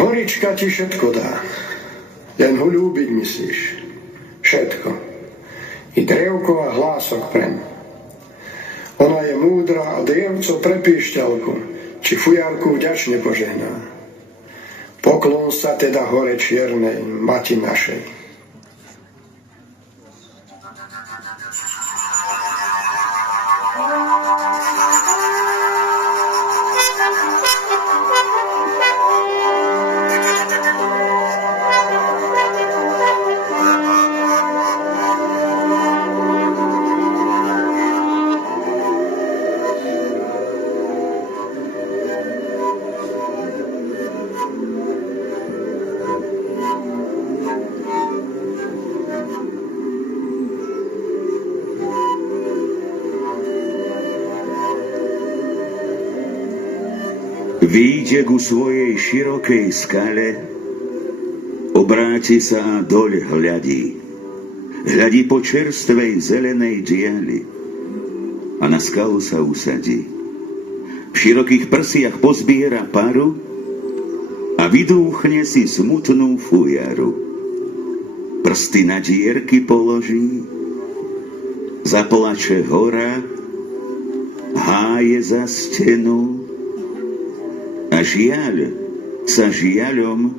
Horička ti všetko dá. Len ho ľúbiť myslíš. Všetko. I drevko a hlások preň. Ona je múdra a drievco pre píšťalku, či fujarku vďačne požehná. Poklon sa teda hore čiernej, mati našej. Výjde ku svojej širokej skale, obráti sa a doľ hľadí. Hľadí po čerstvej zelenej diali a na skalu sa usadí. V širokých prsiach pozbiera paru a vydúchne si smutnú fujaru. Prsty na dierky položí, zaplače hora, háje za stenu, a žiaľ sa žiaľom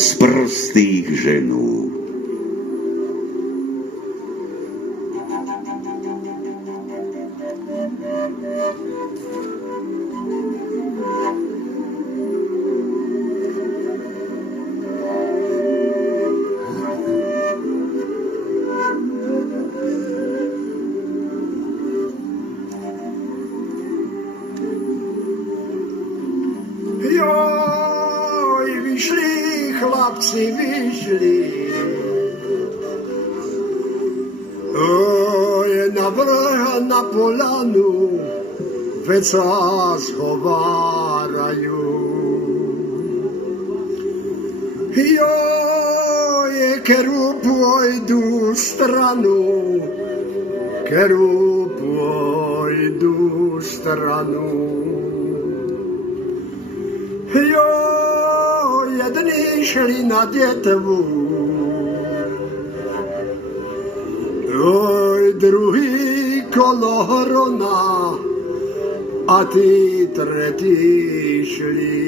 z prostých ženú. Chlapci vyšli, na vrch a na polanu, veď sa schovárajú. Keru pôjdu stranu, keru pôjdu stranu. Jedni šli na detvu, druhý kolo hrona a tí tretí šli.